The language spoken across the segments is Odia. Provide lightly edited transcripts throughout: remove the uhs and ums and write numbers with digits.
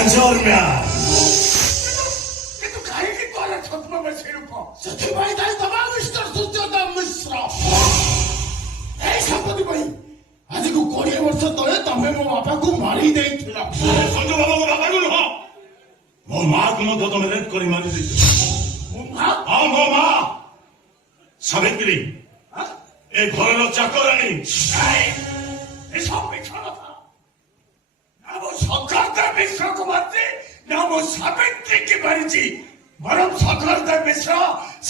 Transforma! Ito kahit ito alam sa pamasiru ko. Sa tibay tayo tama, Mr. Sujata Misra. সম্পত্তি ভাই আজকে 20 ବର୍ଷ ତଳେ ତମେ ମୋ ବାପାକୁ ମାରି ଦେଇଥିଲ। ସଞ୍ଜ ବାବାଙ୍କ ବାପାକୁ ନୁହଁ ମୋ ମାକୁ ମଧ୍ୟ ତମେ ରେପ୍ କରି ମାରି ଦେଇଛ। ମୋ ମା? ହଁ ମୋ ମା ସାବିତ୍ରୀ ଏ ଘରର ଚାକରାଣୀ। ଏସବୁ ମିଛ କଥା। ନା ମୋ ଶଙ୍କରଦେବ ମିଶ୍ରକୁ ମାରିଛି ନା ମୋ ସାବିତ୍ରୀକି ମାରିଛି। ବରଂ ଶଙ୍କରଦେବ ମିଶ୍ର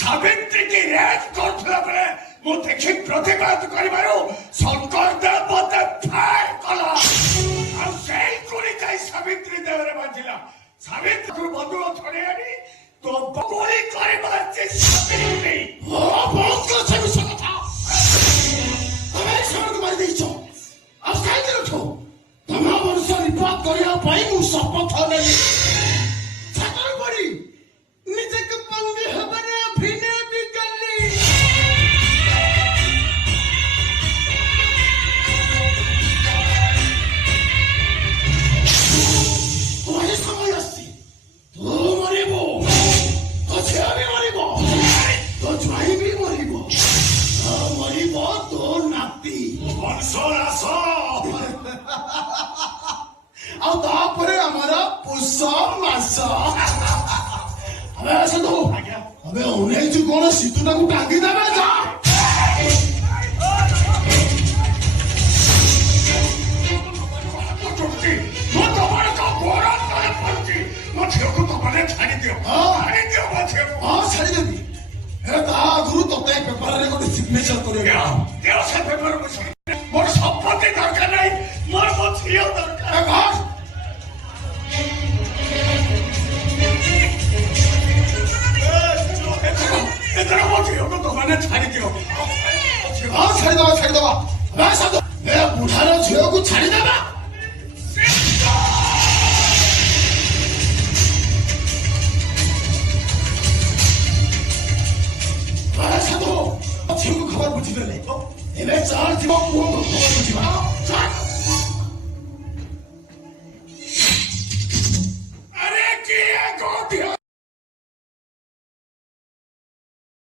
ସାବିତ୍ରୀକି ରେପ୍ କରୁଥିଲା ବେଳେ ମୁଁ ଦେଖି ପ୍ରତିବାଦ କରିବାରୁ ଶଙ୍କରଦେବ ମୋତେ ଫାୟାର କଲା। ଆଉ ସେଇ ଗୁଳି ଯାଇ ସାବିତ୍ରୀ ଦେହରେ ବାଜିଲା। ସାବିତ୍ରୀକୁ ବନ୍ଧୁକ ଛଡେଇ ଆଣି ତୋ ଗୁଳି କରି ମାରିଛି ସାବିତ୍ରୀ। ବହୁତ କଥା ମିଛ କଥା। ତମେ ସେମାନଙ୍କୁ ମାରି ଦେଇଛ। ଆଉ କାହିଁକି ରଖ ତମ ବର୍ଷ ରିପୋର୍ଟ କରିବା ପାଇଁ ମୁଁ ଶପଥ ନେଲି। ଛାତ୍ର ପରି ନିଜକୁ ବନ୍ଦୀ ହେବାରେ ଅଭିନୟ ବି କଲି। ସମୟ ଆସିଛି ତୁ ମରିବୁ, ତୋ ଝିଅ ବି ମରିବ, ତୋ ଜ୍ୱାଇଁ ବି ମରିବ, ମରିବ ତୋ ନାତି। ଆଉ ତାପରେ ଆମର ପୁଷ ମାସ। ଆମେ ଆସନ୍ତୁ ଆମେ ଅନେଇଛୁ କଣ ସିତୁଟାକୁ ଟାଙ୍ଗିଦେବେ। ଯା ମୋ ଝିଅକୁ ତମେ ଛାଡ଼ିଦିଅ। ଛାଡ଼ିଦିଅ ମୋ ଝିଅକୁ। ହଁ ଛାଡ଼ିଦେବି। ତା ଆଗରୁ ତତେ ପେପରରେ ଗୋଟେ ସିଗ୍ନେଚର କରିବା। ଦିଅ ସେ ପେପର ମୋର ସମ୍ପତ୍ତି ଦରକାର ନାହିଁ, ମୋର ମୋ ଝିଅ ଦରକାର। ଏଥର ମୋ ଝିଅକୁ ତମେ ଛାଡ଼ିଦିଅ। ହଁ ଛାଡ଼ିଦବା ଛାଡ଼ିଦବା। ଏ ବୁଢ଼ାର ଝିଅକୁ ଛାଡ଼ିଦେବା। ଝିଅକୁ ଖବର ବୁଝିଦେଲେ ଏବେ ଚାଲ ଯିବ ପୁଅକୁ ଖବର ବୁଝିବା।